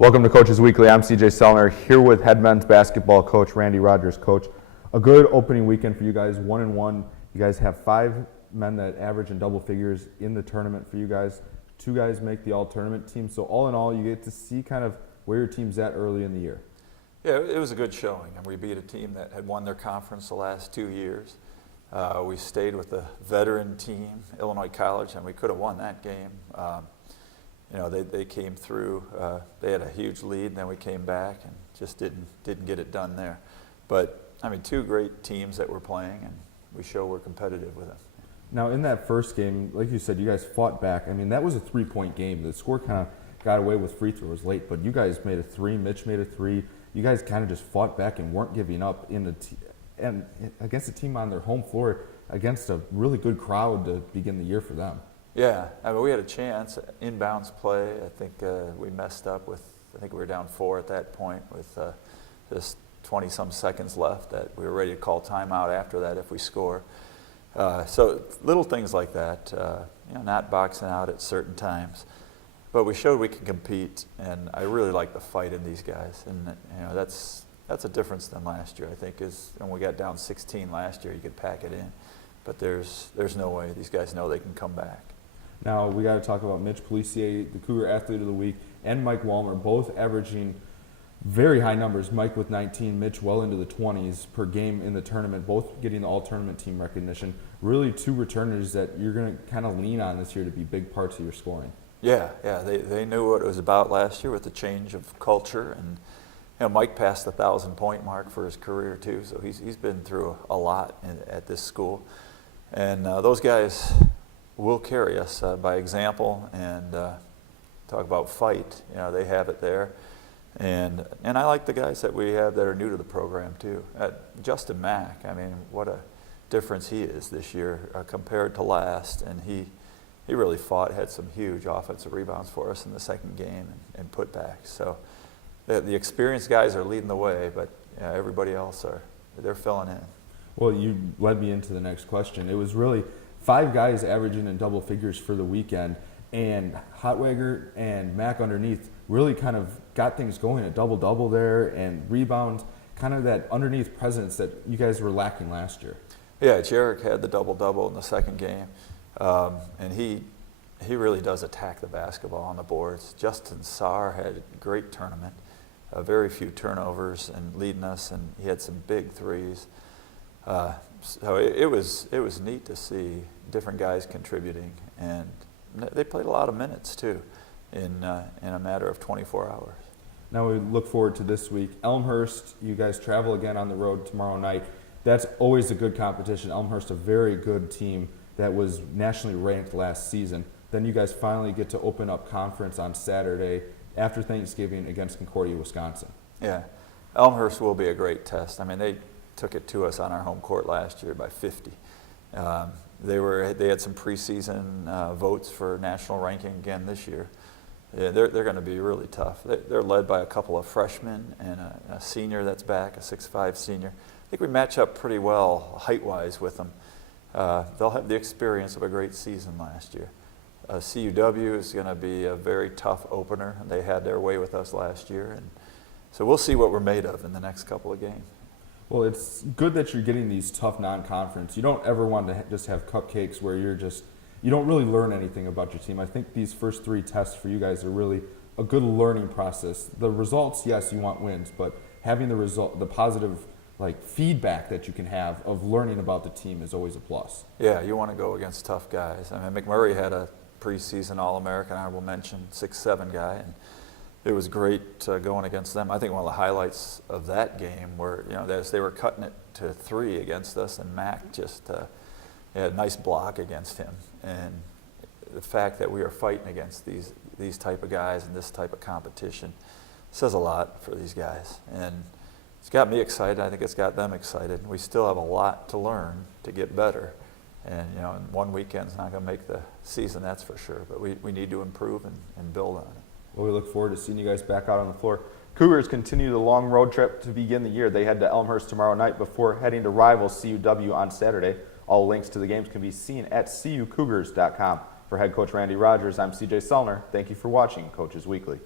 Welcome to Coaches Weekly. I'm CJ Sellner here with head men's basketball coach Randy Rogers. Coach, a good opening weekend for you guys, 1-1. You guys have 5 men that average in double figures in the tournament for you guys. 2 guys make the all-tournament team. So all in all, you get to see kind of where your team's at early in the year. Yeah, it was a good showing, and we beat a team that had won their conference the last 2 years. We stayed with the veteran team, Illinois College, and we could have won that game. They came through. They had a huge lead, and then we came back and just didn't get it done there. But I mean, 2 great teams that we're playing, and we show we're competitive with them. Now, in that first game, like you said, you guys fought back. I mean, that was a 3-point game. The score kind of got away with free throws late, but you guys made a 3. Mitch made a 3. You guys kind of just fought back and weren't giving up and against a team on their home floor against a really good crowd to begin the year for them. Yeah, I mean, we had a chance, inbounds play. I think we messed up with, I think we were down 4 at that point with just 20-some seconds left that we were ready to call timeout after that if we score. So little things like that, not boxing out at certain times. But we showed we can compete, and I really like the fight in these guys. And that's a difference than last year, I think, is when we got down 16 last year, you could pack it in. But there's no way. These guys know they can come back. Now, we got to talk about Mitch Policier, the Cougar Athlete of the Week, and Mike Walmer, both averaging very high numbers. Mike with 19, Mitch well into the 20s per game in the tournament, both getting the all-tournament team recognition. Really 2 returners that you're going to kind of lean on this year to be big parts of your scoring. Yeah, they knew what it was about last year with the change of culture. And Mike passed the 1,000-point mark for his career, too, so he's been through a lot at this school. And those guys will carry us by example, and talk about fight. They have it there, and I like the guys that we have that are new to the program too. Justin Mack, I mean, what a difference he is this year compared to last, and he really fought, had some huge offensive rebounds for us in the second game and putbacks. So the experienced guys are leading the way, but everybody else they're filling in. Well, you led me into the next question. It was really 5 guys averaging in double figures for the weekend, and Hotwager and Mack underneath really kind of got things going, a double-double there, and rebound, kind of that underneath presence that you guys were lacking last year. Yeah, Jarek had the double-double in the second game, and he really does attack the basketball on the boards. Justin Saar had a great tournament, very few turnovers and leading us, and he had some big threes. So it was neat to see different guys contributing, and they played a lot of minutes too in a matter of 24 hours. Now we look forward to this week. Elmhurst, you guys travel again on the road tomorrow night. That's always a good competition. Elmhurst, a very good team that was nationally ranked last season. Then you guys finally get to open up conference on Saturday after Thanksgiving against Concordia, Wisconsin. Yeah, Elmhurst will be a great test. I mean, they took it to us on our home court last year by 50. They had some preseason votes for national ranking again this year. Yeah, they're going to be really tough. They're led by a couple of freshmen and a senior that's back, a 6'5" senior. I think we match up pretty well height-wise with them. They'll have the experience of a great season last year. CUW is going to be a very tough opener. They had their way with us last year, and so we'll see what we're made of in the next couple of games. Well, it's good that you're getting these tough non-conference. You don't ever want to just have cupcakes where you don't really learn anything about your team. I think these first 3 tests for you guys are really a good learning process. The results, yes, you want wins, but having the positive feedback that you can have of learning about the team is always a plus. Yeah, you want to go against tough guys. I mean, McMurray had a preseason All-American honorable mention, 6'7" guy, and it was great going against them. I think one of the highlights of that game were, as they were cutting it to 3 against us, and Mac just had a nice block against him. And the fact that we are fighting against these type of guys and this type of competition says a lot for these guys. And it's got me excited. I think it's got them excited. We still have a lot to learn to get better. And, one weekend's not going to make the season, that's for sure. But we need to improve and build on it. Well, we look forward to seeing you guys back out on the floor. Cougars continue the long road trip to begin the year. They head to Elmhurst tomorrow night before heading to rival CUW on Saturday. All links to the games can be seen at cucougars.com. For head coach Randy Rogers, I'm CJ Sellner. Thank you for watching Coaches Weekly.